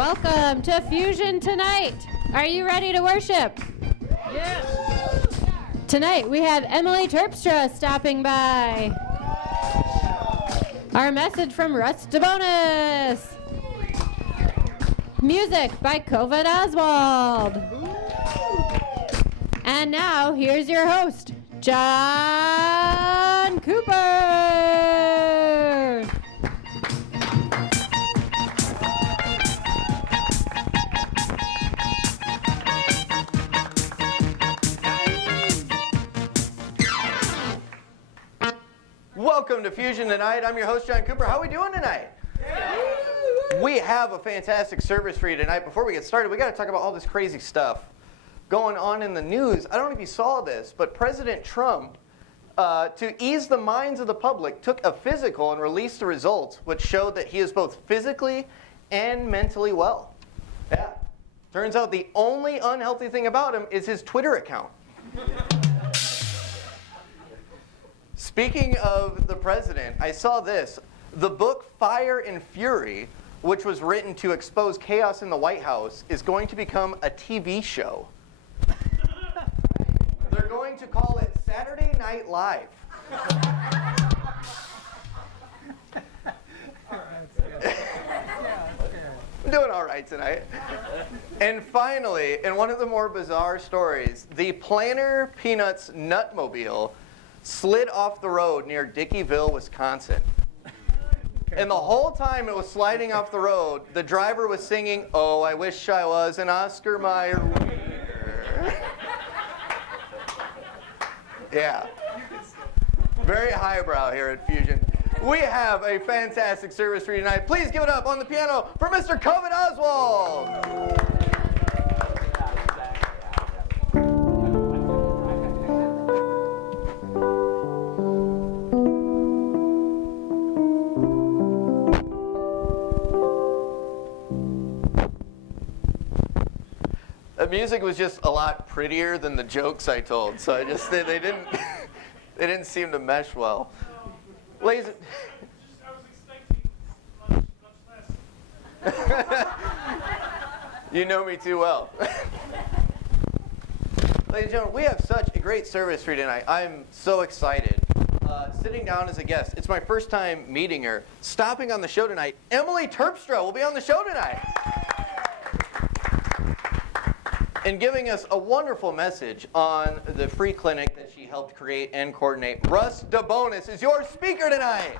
Welcome to Fusion tonight. Are you ready to worship? Yes. Tonight we have Emily Terpstra stopping by. Our message from Russ DeBonis. Music by COVID Oswald. And now here's your host, John Cooper. Welcome to Fusion tonight. I'm your host, John Cooper. How are we doing tonight? We have a fantastic service for you tonight. Before we get started, we got to talk about all this crazy stuff going on in the news. I don't know if you saw this, but President Trump, to ease the minds of the public, took a physical and released the results, which showed that he is both physically and mentally well. Yeah. Turns out the only unhealthy thing about him is his Twitter account. Speaking of the president, I saw this. The book Fire and Fury, which was written to expose chaos in the White House, is going to become a TV show. They're going to call it Saturday Night Live. I'm doing all right tonight. And finally, in one of the more bizarre stories, the Planner Peanuts Nutmobile slid off the road near Dickeyville, Wisconsin. And the whole time it was sliding off the road, the driver was singing, "Oh, I wish I was an Oscar Mayer wiener." Yeah. Very highbrow here at Fusion. We have a fantastic service for you tonight. Please give it up on the piano for Mr. COVID Oswald. The music was just a lot prettier than the jokes I told, so I just they didn't they didn't seem to mesh well. Ladies, I was expecting much less. You know me too well. Ladies and gentlemen, we have such a great service for you tonight. I'm so excited. Sitting down as a guest, it's my first time meeting her. Stopping on the show tonight, Emily Terpstra will be on the show tonight. And giving us a wonderful message on the free clinic that she helped create and coordinate. Russ DeBonis is your speaker tonight.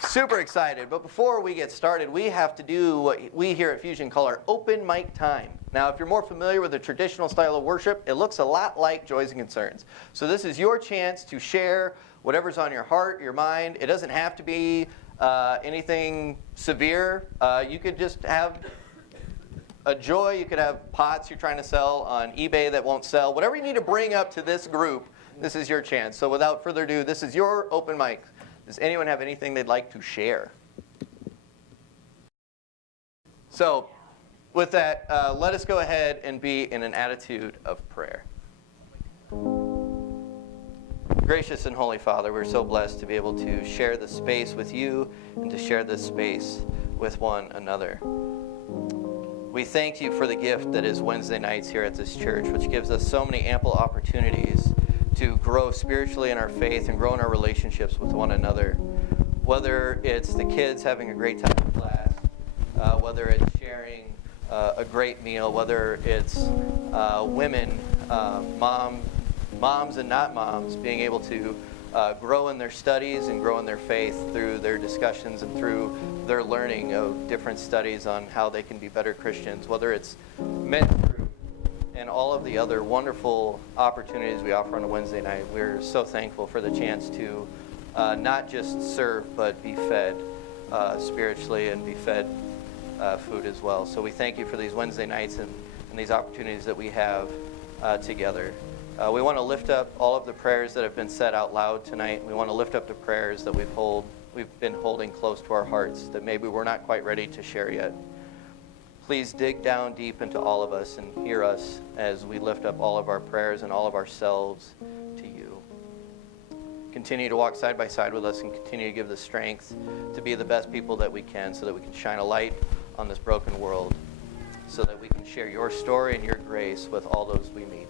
Super excited. But before we get started, we have to do what we here at Fusion call our open mic time. Now, if you're more familiar with the traditional style of worship, it looks a lot like Joys and Concerns. So this is your chance to share whatever's on your heart, your mind. It doesn't have to be anything severe. You could just have a joy. You could have pots you're trying to sell on eBay that won't sell. Whatever you need to bring up to this group, this is your chance. So without further ado, this is your open mic. Does anyone have anything they'd like to share? So with that, let us go ahead and be in an attitude of prayer. Gracious and Holy Father, we're so blessed to be able to share this space with you and to share this space with one another. We thank you for the gift that is Wednesday nights here at this church, which gives us so many ample opportunities to grow spiritually in our faith and grow in our relationships with one another. Whether it's the kids having a great time in class, whether it's sharing a great meal, whether it's women, moms and not moms, being able to grow in their studies and grow in their faith through their discussions and through their learning of different studies on how they can be better Christians, whether it's men's group and all of the other wonderful opportunities we offer on a Wednesday night. We're so thankful for the chance to not just serve, but be fed spiritually and be fed food as well. So we thank you for these Wednesday nights and these opportunities that we have together. We want to lift up all of the prayers that have been said out loud tonight. We want to lift up the prayers that we've been holding close to our hearts that maybe we're not quite ready to share yet. Please dig down deep into all of us and hear us as we lift up all of our prayers and all of ourselves to you. continue to walk side by side with us and continue to give the strength to be the best people that we can so that we can shine a light on this broken world, so that we can share your story and your grace with all those we meet,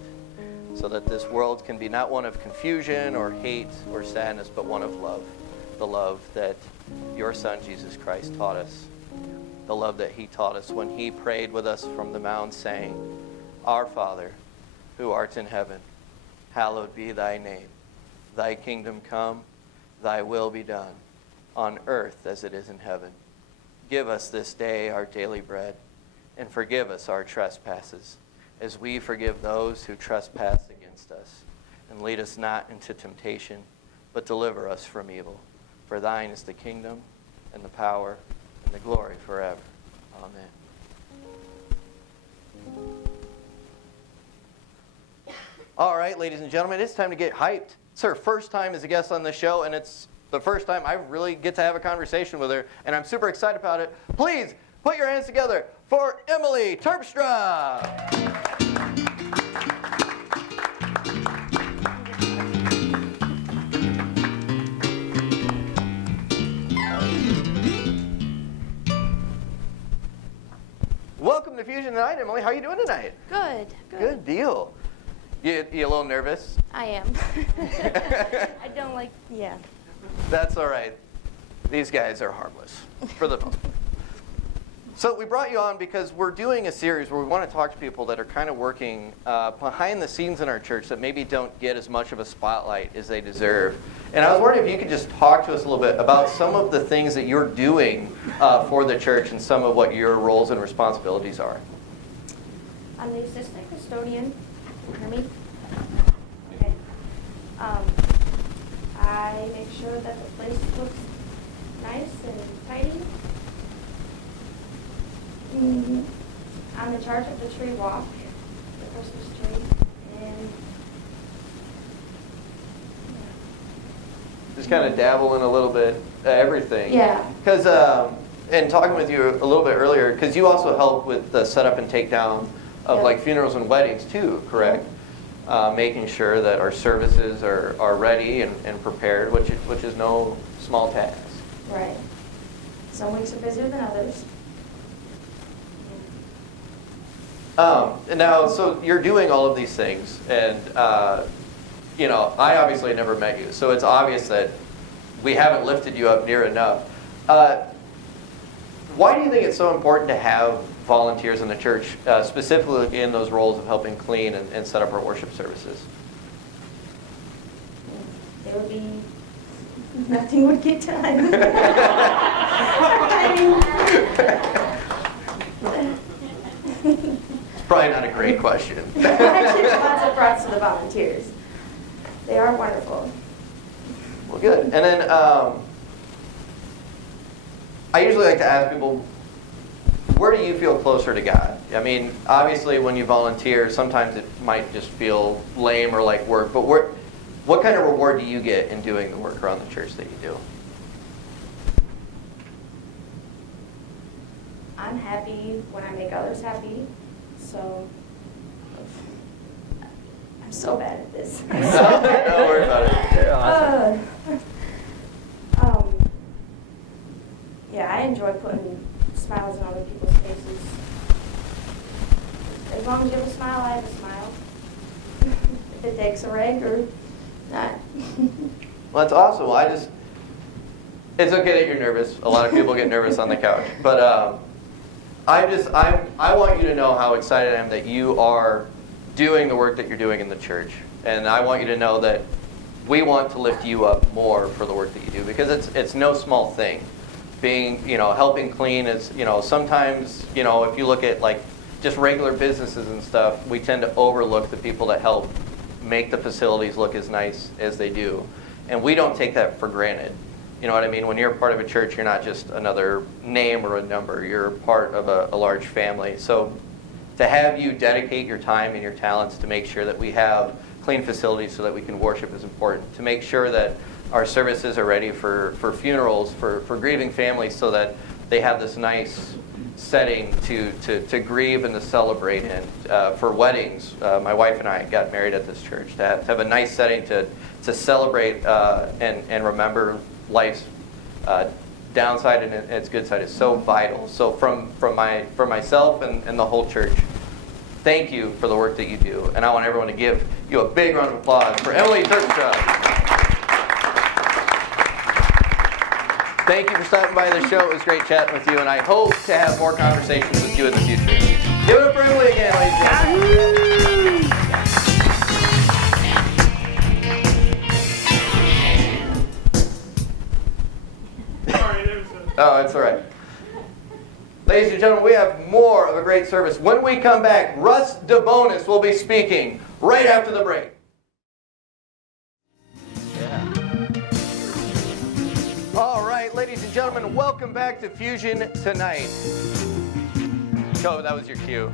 so that this world can be not one of confusion or hate or sadness, but one of love, the love that your Son, Jesus Christ, taught us, the love that he taught us when he prayed with us from the mount saying, Our Father, who art in heaven, hallowed be thy name. Thy kingdom come, thy will be done, on earth as it is in heaven. Give us this day our daily bread, and forgive us our trespasses, as we forgive those who trespass against us. And lead us not into temptation, but deliver us from evil. For thine is the kingdom, and the power, and the glory forever. Amen. All right, ladies and gentlemen, it's time to get hyped. It's her first time as a guest on the show, and it's the first time I really get to have a conversation with her, and I'm super excited about it. Please put your hands together for Emily Terpstra. Welcome to Fusion Tonight, Emily. How are you doing tonight? Good. Good deal. You a little nervous? I am. I don't like, yeah. That's all right. These guys are harmless, for the most part. So we brought you on because we're doing a series where we want to talk to people that are kind of working behind the scenes in our church that maybe don't get as much of a spotlight as they deserve. And I was wondering if you could just talk to us a little bit about some of the things that you're doing for the church and some of what your roles and responsibilities are. I'm the assistant custodian. Can you hear me? Okay. I make sure that the place looks nice and tidy. I'm in charge of the tree walk, the Christmas tree, and Just kind of dabble in a little bit everything. yeah. Because, and talking with you a little bit earlier, because you also help with the setup and takedown of Yep. like funerals and weddings too, correct? Making sure that our services are ready and prepared, which is no small task. Right. Some weeks are busier than others. And now, so you're doing all of these things, and you know, I obviously never met you, so it's obvious that we haven't lifted you up near enough. Why do you think it's so important to have volunteers in the church, specifically in those roles of helping clean and set up our worship services? There would be, nothing would get done. Probably not a great question. I give lots of props to the volunteers. They are wonderful. Well, good. And then I usually like to ask people, where do you feel closer to God? I mean, obviously when you volunteer, sometimes it might just feel lame or like work, but what kind of reward do you get in doing the work around the church that you do? I'm happy when I make others happy, so I'm so bad at this. I'm so bad at Don't worry about it. Yeah, I enjoy putting smiles on other people's faces. As long as you have a smile, I have a smile. If it takes a reg or not. Well, that's awesome. Well, it's okay that you're nervous. A lot of people get nervous on the couch. But I want you to know how excited I am that you are doing the work that you're doing in the church. And I want you to know that we want to lift you up more for the work that you do, because it's no small thing. Being, helping clean is, sometimes, if you look at like just regular businesses and stuff, we tend to overlook the people that help make the facilities look as nice as they do. And we don't take that for granted. You know what I mean? When you're part of a church, you're not just another name or a number. You're part of a large family. So to have you dedicate your time and your talents to make sure that we have clean facilities so that we can worship is important. To make sure that our services are ready for funerals, for grieving families, so that they have this nice setting to grieve and to celebrate in. For weddings, my wife and I got married at this church. To have a nice setting to celebrate and remember life's downside and its good side is so vital. So from myself and the whole church, thank you for the work that you do. And I want everyone to give you a big round of applause for Emily Terpstra. Thank you for stopping by the show. It was great chatting with you, and I hope to have more conversations with you in the future. Give it up for Emily again, ladies and gentlemen. Sorry, there was a... Oh, it's all right. Ladies and gentlemen, we have more of a great service. When we come back, Russ DeBonis will be speaking right after the break. All right, ladies and gentlemen, welcome back to Fusion Tonight. Oh, that was your cue.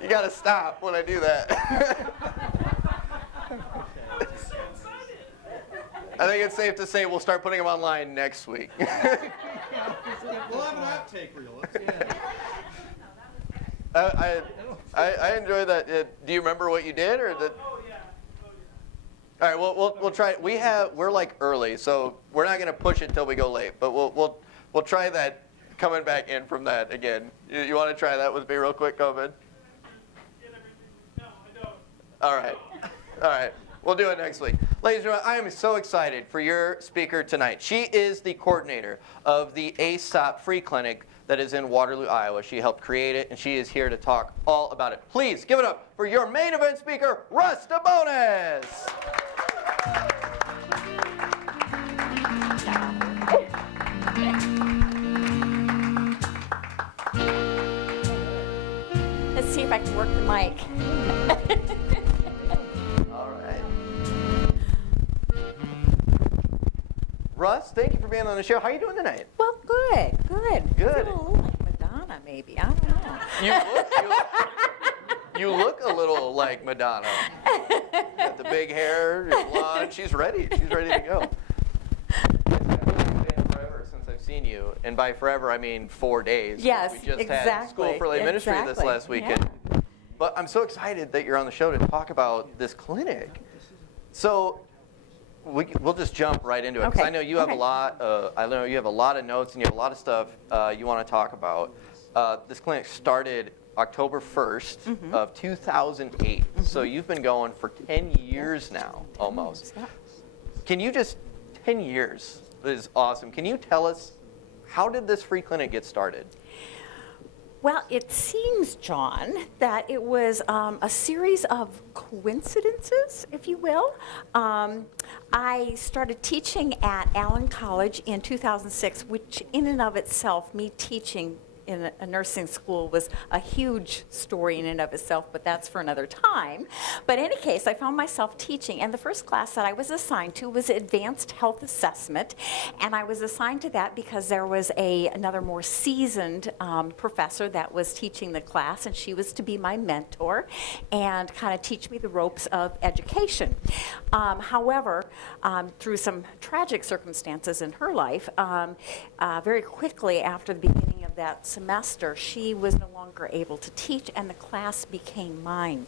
You gotta stop when I do that. I think it's safe to say we'll start putting them online next week. We'll have an outtake reel. I enjoy that. Do you remember what you did, or that? Oh, yeah. All right, we'll try. We're like early, so we're not gonna push it till we go late. But we'll try that coming back in from that again. You want to try that with me real quick, COVID? No, I don't. All right. We'll do it next week. Ladies and gentlemen, I am so excited for your speaker tonight. She is the coordinator of the ASOP Free Clinic that is in Waterloo, Iowa. She helped create it, and she is here to talk all about it. Please give it up for your main event speaker, Russ DeBonis. Let's see if I can work the mic. All right. Russ, thank you for being on the show. How are you doing tonight? Well, good. Good. Feel a little like Madonna, maybe. I don't know. You look a little like Madonna. Got the big hair, you're blonde. She's ready. She's ready to go. It's been forever since I've seen you, and by forever I mean 4 days. Yes, We just had exactly, School for Lay Ministry this exactly, last weekend. yeah. But I'm so excited that you're on the show to talk about this clinic. So we'll just jump right into it, because Okay, I know you have okay. a lot. I know you have a lot of notes and you have a lot of stuff you want to talk about. This clinic started October 1st Mm-hmm. of 2008. So you've been going for 10 years now, almost. Yeah. Can you just 10 years is awesome. Can you tell us, how did this free clinic get started? Well, it seems, John, that it was a series of coincidences, if you will. I started teaching at Allen College in 2006, which in and of itself, me teaching in a nursing school was a huge story in and of itself, but that's for another time. But in any case, I found myself teaching, and the first class that I was assigned to was Advanced Health Assessment, and I was assigned to that because there was another more seasoned professor that was teaching the class, and she was to be my mentor and kind of teach me the ropes of education. However, through some tragic circumstances in her life, very quickly after the beginning of that semester, she was no longer able to teach, and the class became mine.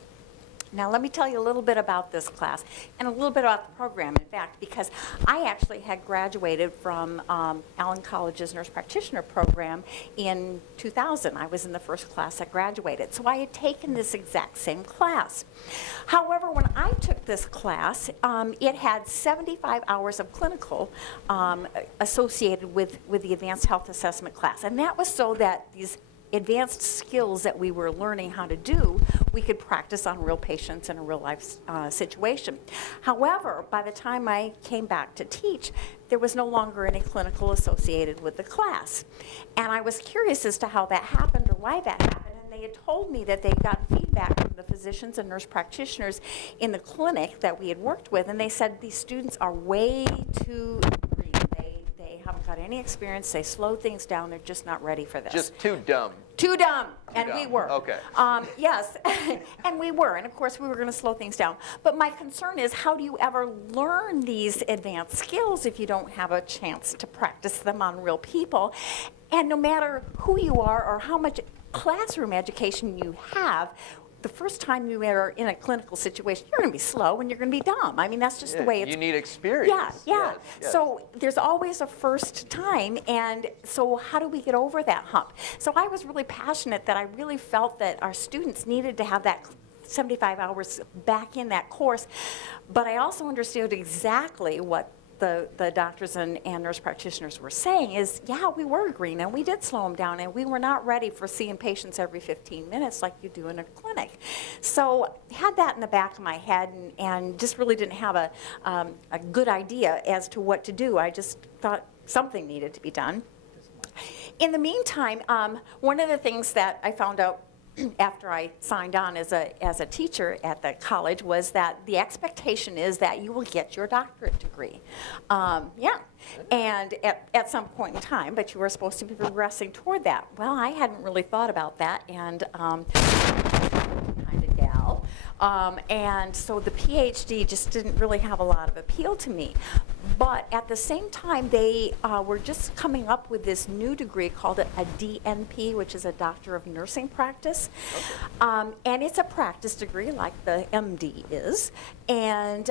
Now, let me tell you a little bit about this class and a little bit about the program, in fact, because I actually had graduated from Allen College's nurse practitioner program in 2000. I was in the first class that graduated, so I had taken this exact same class. However, when I took this class, it had 75 hours of clinical associated with the advanced health assessment class, and that was so that these advanced skills that we were learning how to do, we could practice on real patients in a real life situation. However, by the time I came back to teach, there was no longer any clinical associated with the class. And I was curious as to how that happened or why that happened. And they had told me that they got feedback from the physicians and nurse practitioners in the clinic that we had worked with, and they said these students are way too green. They haven't got any experience. They slow things down. They're just not ready for this. Just too dumb. Too dumb, and we dumb. were. Okay. Yes, and we were, and of course we were going to slow things down. But my concern is, how do you ever learn these advanced skills if you don't have a chance to practice them on real people? And no matter who you are or how much classroom education you have, the first time you are in a clinical situation, you're going to be slow and you're going to be dumb. I mean, that's just the way it's. You need experience. Yeah. Yes, yes. So there's always a first time, and so how do we get over that hump? So I was really passionate that I really felt that our students needed to have that 75 hours back in that course, but I also understood exactly what the doctors and nurse practitioners were saying is, yeah, we were agreeing, and we did slow them down, and we were not ready for seeing patients every 15 minutes like you do in a clinic. So had that in the back of my head, and just really didn't have a good idea as to what to do. I just thought something needed to be done. In the meantime, one of the things that I found out after I signed on as a teacher at the college was that the expectation is that you will get your doctorate degree. And at some point in time, but you were supposed to be progressing toward that. Well, I hadn't really thought about that, and kind of gal. And so the PhD just didn't really have a lot of appeal to me. But at the same time, they were just coming up with this new degree called a DNP, which is a Doctor of Nursing Practice. Okay. And it's a practice degree like the MD is. And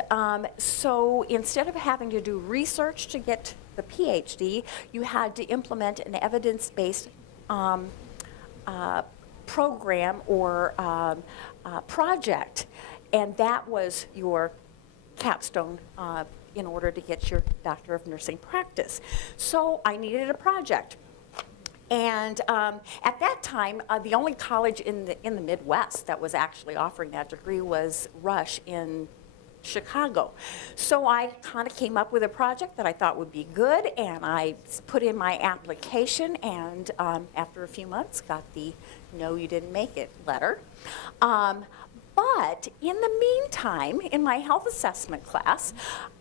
so instead of having to do research to get the PhD, you had to implement an evidence-based program or project. And that was your capstone in order to get your Doctor of Nursing Practice. So I needed a project. And at that time, the only college in the Midwest that was actually offering that degree was Rush in Chicago. So I kind of came up with a project that I thought would be good, and I put in my application, and after a few months got the "no, you didn't make it" letter. But in the meantime, in my health assessment class,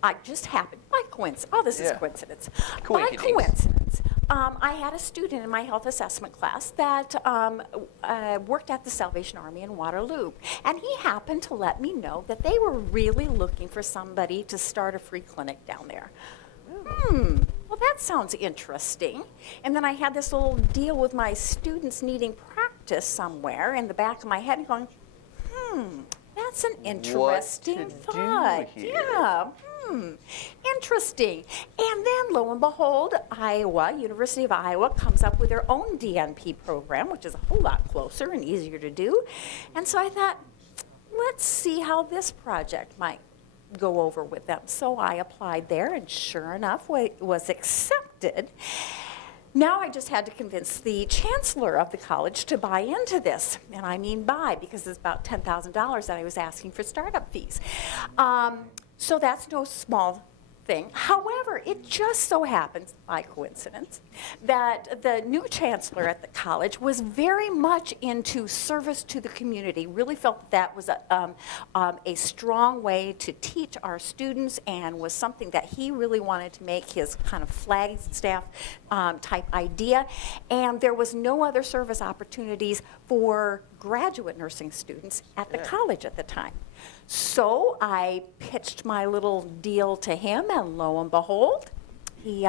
I just happened, by coincidence, this is coincidence. By coincidence, I had a student in my health assessment class that worked at the Salvation Army in Waterloo. And he happened to let me know that they were really looking for somebody to start a free clinic down there. Well, that sounds interesting. And then I had this little deal with my students needing practice somewhere in the back of my head going, that's an interesting thought. Yeah, interesting. And then, lo and behold, University of Iowa comes up with their own DNP program, which is a whole lot closer and easier to do. And so I thought, let's see how this project might go over with them. So I applied there, and sure enough, was accepted. Now I just had to convince the chancellor of the college to buy into this. And I mean buy, because it's about $10,000 that I was asking for startup fees. So that's no small thing. However, it just so happens, by coincidence, that the new chancellor at the college was very much into service to the community, really felt that was a strong way to teach our students, and was something that he really wanted to make his kind of Flagstaff type idea. And there was no other service opportunities for graduate nursing students at the college at the time. So I pitched my little deal to him, and lo and behold, he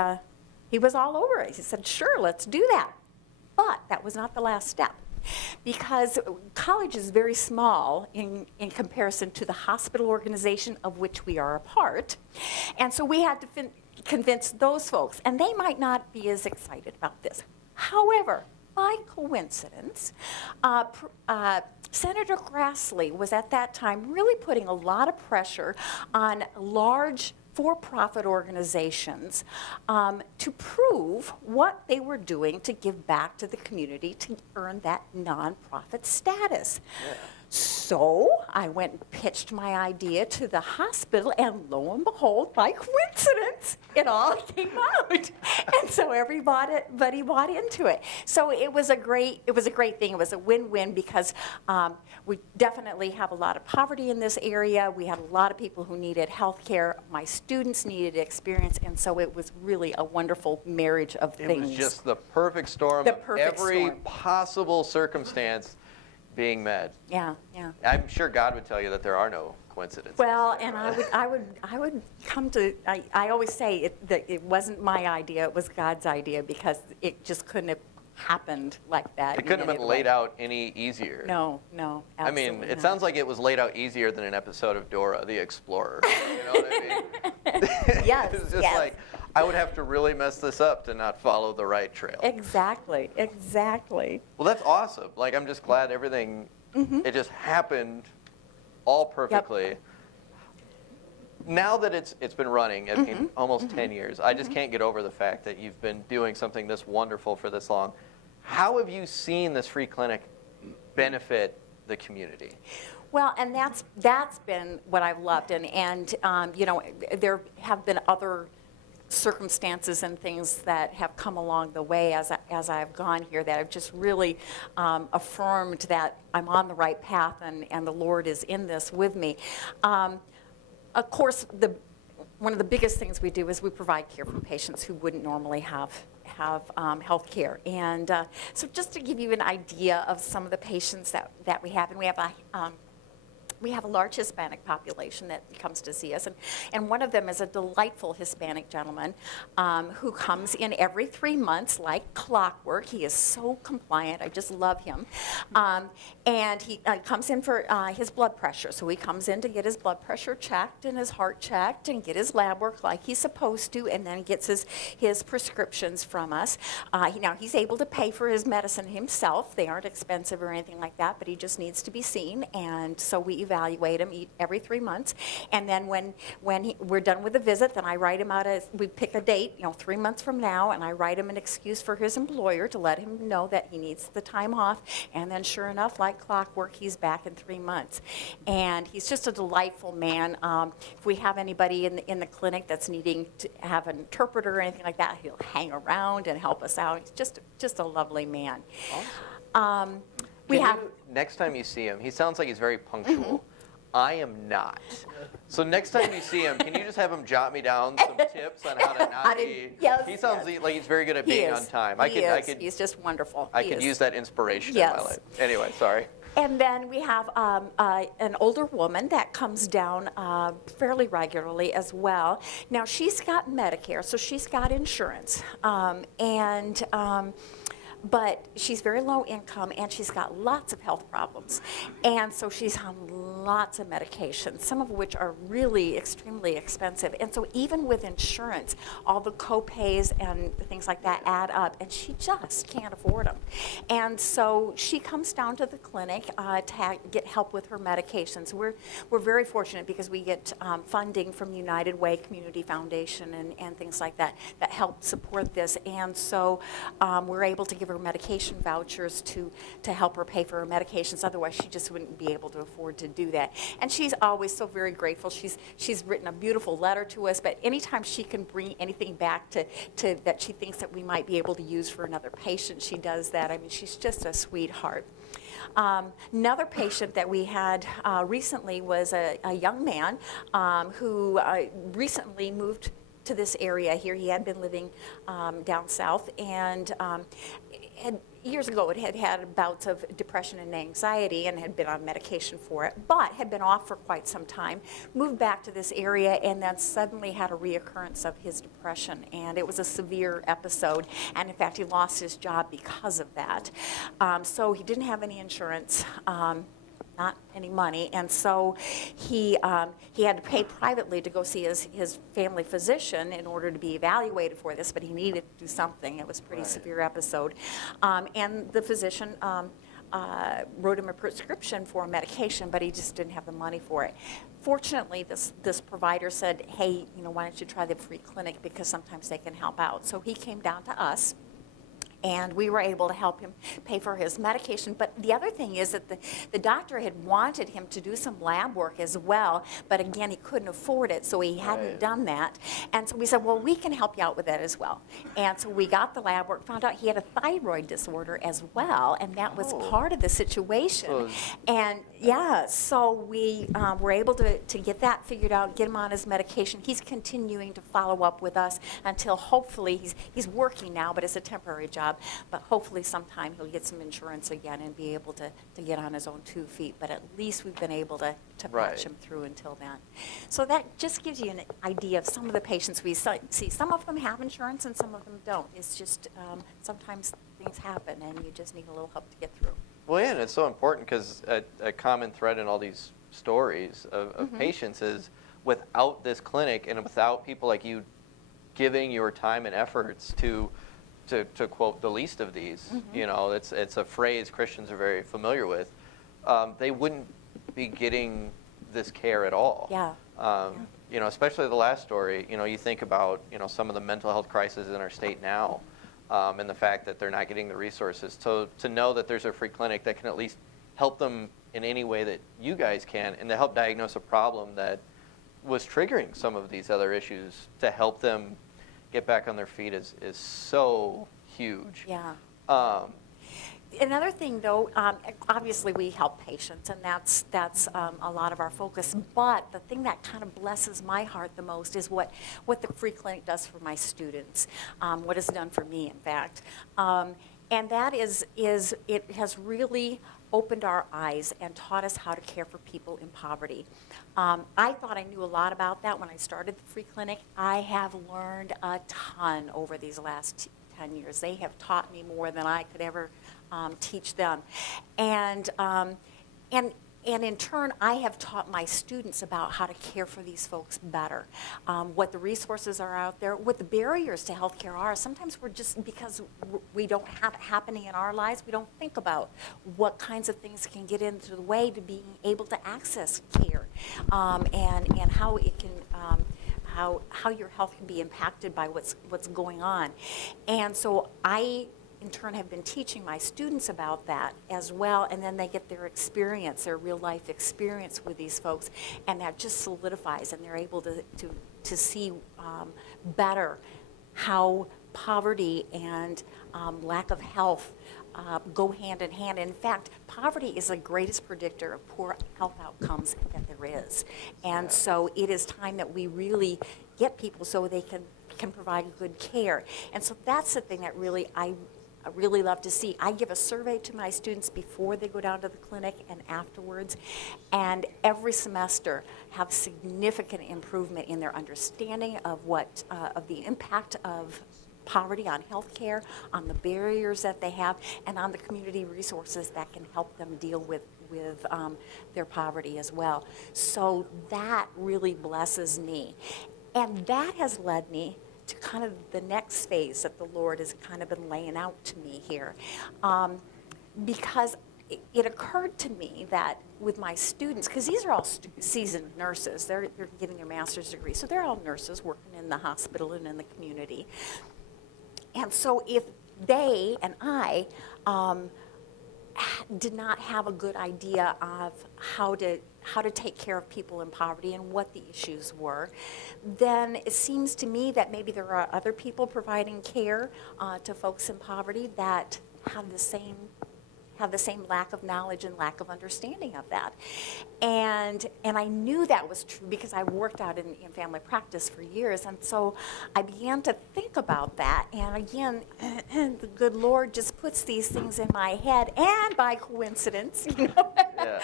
was all over it. He said, sure, let's do that. But that was not the last step, because college is very small in comparison to the hospital organization of which we are a part. And so we had to convince those folks, and they might not be as excited about this. However, by coincidence, Senator Grassley was at that time really putting a lot of pressure on large for-profit organizations to prove what they were doing to give back to the community to earn that nonprofit status. So I went and pitched my idea to the hospital, and lo and behold, by coincidence, it all came out. And so everybody bought into it. So it was a great thing. It was a win-win because we definitely have a lot of poverty in this area. We had a lot of people who needed health care. My students needed experience, and so it was really a wonderful marriage of It things. was just the perfect storm The of perfect every storm. possible circumstance being met. Yeah, yeah. I'm sure God would tell you that there are no coincidences. Well, and I would come to, I always say that it wasn't my idea, it was God's idea, because it just couldn't have happened like that. It couldn't have been laid out any easier. No, I absolutely mean, it not. sounds like it was laid out easier than an episode of Dora the Explorer. You know what I mean? Yes, It's just yes. like, I would have to really mess this up to not follow the right trail. Exactly. Well, that's awesome. Like, I'm just glad everything, it just happened all perfectly. Now that it's been running in almost 10 years, I just can't get over the fact that you've been doing something this wonderful for this long. How have you seen this free clinic benefit the community? Well, and that's been what I've loved, and you know, there have been other circumstances and things that have come along the way as I've gone here that have just really affirmed that I'm on the right path and the Lord is in this with me. Of course, one of the biggest things we do is we provide care for patients who wouldn't normally have health care. And so just to give you an idea of some of the patients that we have, and we have a large Hispanic population that comes to see us, and one of them is a delightful Hispanic gentleman who comes in every 3 months like clockwork. He is so compliant. I just love him. And he comes in for his blood pressure. So he comes in to get his blood pressure checked and his heart checked and get his lab work like he's supposed to, and then gets his prescriptions from us. Now, he's able to pay for his medicine himself. They aren't expensive or anything like that, but he just needs to be seen. And so we evaluate him every 3 months. And then when we're done with the visit, then I write him out we pick a date, 3 months from now, and I write him an excuse for his employer to let him know that he needs the time off. And then sure enough, like clockwork, he's back in 3 months. And he's just a delightful man. If we have anybody in the clinic that's needing to have an interpreter or anything like that, he'll hang around and help us out. He's just a lovely man. Next time you see him, he sounds like he's very punctual. I am not. So next time you see him, can you just have him jot me down some tips on how to not be? Yes, He sounds like he's very good at He being is. on time. He's just wonderful. I He could is. use that inspiration in Yes. my life. Anyway, sorry. And then we have an older woman that comes down fairly regularly as well. Now, she's got Medicare, so she's got insurance. But she's very low income, and she's got lots of health problems. And so she's on lots of medications, some of which are really extremely expensive. And so even with insurance, all the co-pays and things like that add up, and she just can't afford them. And so she comes down to the clinic to get help with her medications. We're very fortunate because we get funding from United Way Community Foundation and things like that help support this. And so we're able to give her medication vouchers to help her pay for her medications. Otherwise, she just wouldn't be able to afford to do that. And she's always so very grateful. She's written a beautiful letter to us, but anytime she can bring anything back to that she thinks that we might be able to use for another patient, she does that. I mean, she's just a sweetheart. Another patient that we had recently was a young man who recently moved to this area here. He had been living down south, and years ago it had bouts of depression and anxiety and had been on medication for it, but had been off for quite some time, moved back to this area, and then suddenly had a reoccurrence of his depression, and it was a severe episode, and in fact he lost his job because of that. So he didn't have any insurance, not any money, and so he had to pay privately to go see his family physician in order to be evaluated for this, but he needed to do something. It was a pretty severe episode. And the physician wrote him a prescription for a medication, but he just didn't have the money for it. Fortunately, this provider said, hey, why don't you try the free clinic, because sometimes they can help out. So he came down to us, And we were able to help him pay for his medication. But the other thing is that the doctor had wanted him to do some lab work as well, but again, he couldn't afford it, so he hadn't Right. done that. And so we said, well, we can help you out with that as well. And so we got the lab work, found out he had a thyroid disorder as well, and that was Oh. part of the situation. So- And yeah, so we were able to get that figured out, get him on his medication. He's continuing to follow up with us until hopefully he's working now, but it's a temporary job. But hopefully sometime he'll get some insurance again and be able to get on his own 2 feet. But at least we've been able to Right. patch him through until then. So that just gives you an idea of some of the patients we see. Some of them have insurance and some of them don't. It's just sometimes things happen and you just need a little help to get through. Well, yeah, and it's so important because a common thread in all these stories of Mm-hmm. patients is without this clinic and without people like you giving your time and efforts to quote the least of these, Mm-hmm. you know, it's a phrase Christians are very familiar with, they wouldn't be getting this care at all. Yeah. You know, especially the last story, you know, you think about, you know, some of the mental health crises in our state now, and the fact that they're not getting the resources. So to know that there's a free clinic that can at least help them in any way that you guys can, and to help diagnose a problem that was triggering some of these other issues, to help them get back on their feet is so huge. Yeah. Um, Another thing, though, obviously we help patients, and that's a lot of our focus. But the thing that kind of blesses my heart the most is what the free clinic does for my students, what it's done for me, in fact. And that is it has really opened our eyes and taught us how to care for people in poverty. I thought I knew a lot about that when I started the free clinic. I have learned a ton over these last 10 years. They have taught me more than I could ever teach them. And in turn, I have taught my students about how to care for these folks better, what the resources are out there, what the barriers to healthcare are. Sometimes we're just, because we don't have it happening in our lives, we don't think about what kinds of things can get into the way to being able to access care, and how it can, how your health can be impacted by what's going on. And so I, in turn, have been teaching my students about that as well, and then they get their experience, their real life experience with these folks, and that just solidifies, and they're able to see better how poverty and lack of health go hand in hand. In fact, poverty is the greatest predictor of poor health outcomes that there is. And so it is time that we really get people so they can provide good care. And so that's the thing that really I really love to see. I give a survey to my students before they go down to the clinic and afterwards, and every semester have significant improvement in their understanding of of the impact of poverty on health care, on the barriers that they have, and on the community resources that can help them deal with their poverty as well. So that really blesses me. And that has led me to kind of the next phase that the Lord has kind of been laying out to me here. Because it occurred to me that with my students, because these are all seasoned nurses, they're getting their master's degree, so they're all nurses working in the hospital and in the community. And so if they and I did not have a good idea of how to take care of people in poverty and what the issues were, then it seems to me that maybe there are other people providing care to folks in poverty that have the same lack of knowledge and lack of understanding of that. And I knew that was true because I worked out in family practice for years. And so I began to think about that. And again, the good Lord just puts these things in my head. And by coincidence, Yeah.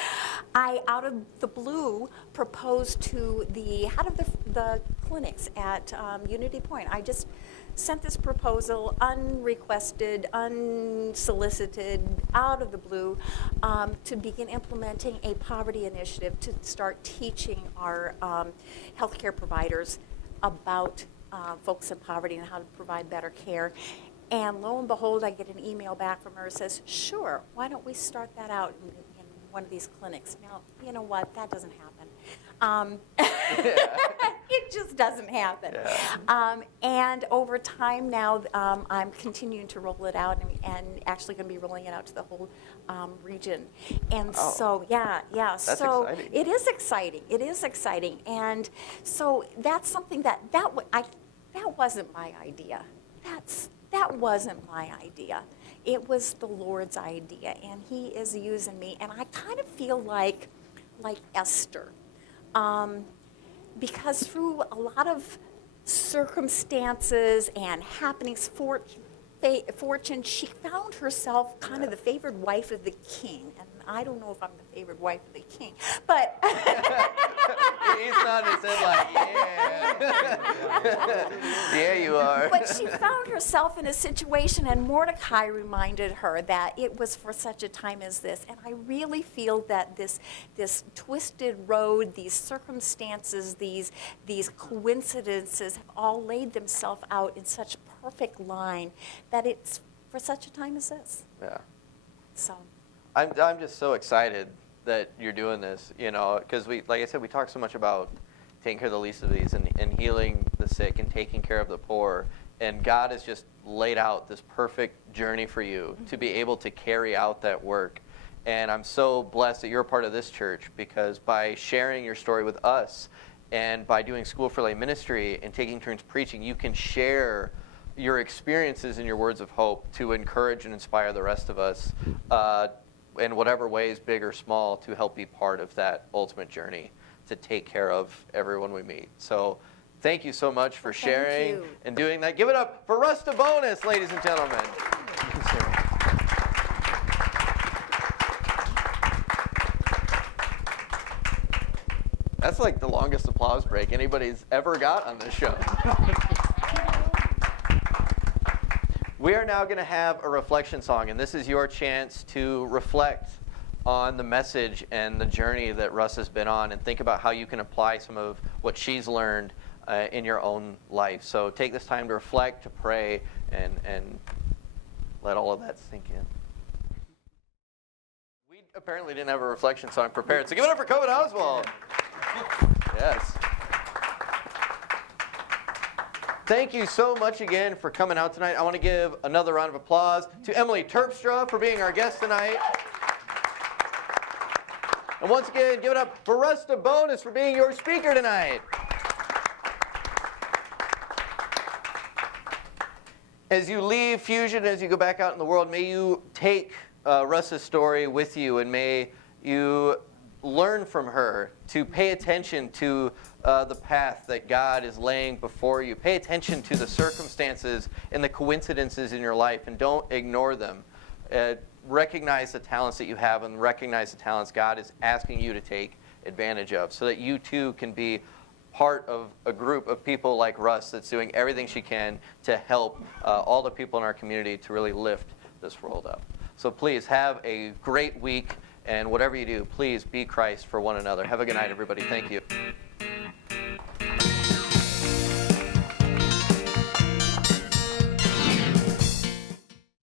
I, out of the blue, proposed to the head of the clinics at Unity Point. I just sent this proposal unrequested, unsolicited, out of the blue, to begin implementing a poverty initiative to start teaching our healthcare providers about folks in poverty and how to provide better care. And lo and behold, I get an email back from her that says, sure, why don't we start that out in one of these clinics? Now, you know what, that doesn't happen. It It just doesn't happen. And over time now, I'm continuing to roll it out and actually going to be rolling it out to the whole region. And so, That's so exciting. it is exciting. It is exciting. And so that's something that wasn't my idea. That wasn't my idea. It was the Lord's idea, and He is using me. And I kind of feel like Esther, because through a lot of circumstances and happenings, fortune, she found herself kind of the favored wife of the king. And I don't know if I'm the favored wife of the king, but He's nodding his head like, yeah. Yeah, you are. But she found herself in a situation, and Mordecai reminded her that it was for such a time as this. And I really feel that this twisted road, these circumstances, these coincidences have all laid themselves out in such perfect line that it's for such a time as this. Yeah. So. I'm just so excited that you're doing this, because like I said, we talk so much about taking care of the least of these and healing the sick and taking care of the poor. And God has just laid out this perfect journey for you to be able to carry out that work. And I'm so blessed that you're a part of this church, because by sharing your story with us and by doing School for Lay Ministry and taking turns preaching, you can share your experiences and your words of hope to encourage and inspire the rest of us in whatever ways, big or small, to help be part of that ultimate journey to take care of everyone we meet. So thank you so much for sharing you. and doing that. Give it up for Russ DeBonis, ladies and gentlemen. That's like the longest applause break anybody's ever got on this show. We are now going to have a reflection song, and this is your chance to reflect on the message and the journey that Russ has been on, and think about how you can apply some of what she's learned in your own life. So take this time to reflect, to pray, and let all of that sink in. We apparently didn't have a reflection song prepared, so give it up for COVID Oswald. Yes. Thank you so much again for coming out tonight. I want to give another round of applause to Emily Terpstra for being our guest tonight. And once again, give it up for Russ DeBonis for being your speaker tonight. As you leave Fusion, as you go back out in the world, may you take Russ's story with you, and may you learn from her to pay attention to the path that God is laying before you. Pay attention to the circumstances and the coincidences in your life, and don't ignore them. Recognize the talents that you have, and recognize the talents God is asking you to take advantage of, so that you too can be part of a group of people like Russ that's doing everything she can to help all the people in our community to really lift this world up. So please have a great week, and whatever you do, please be Christ for one another. Have a good night, everybody. Thank you.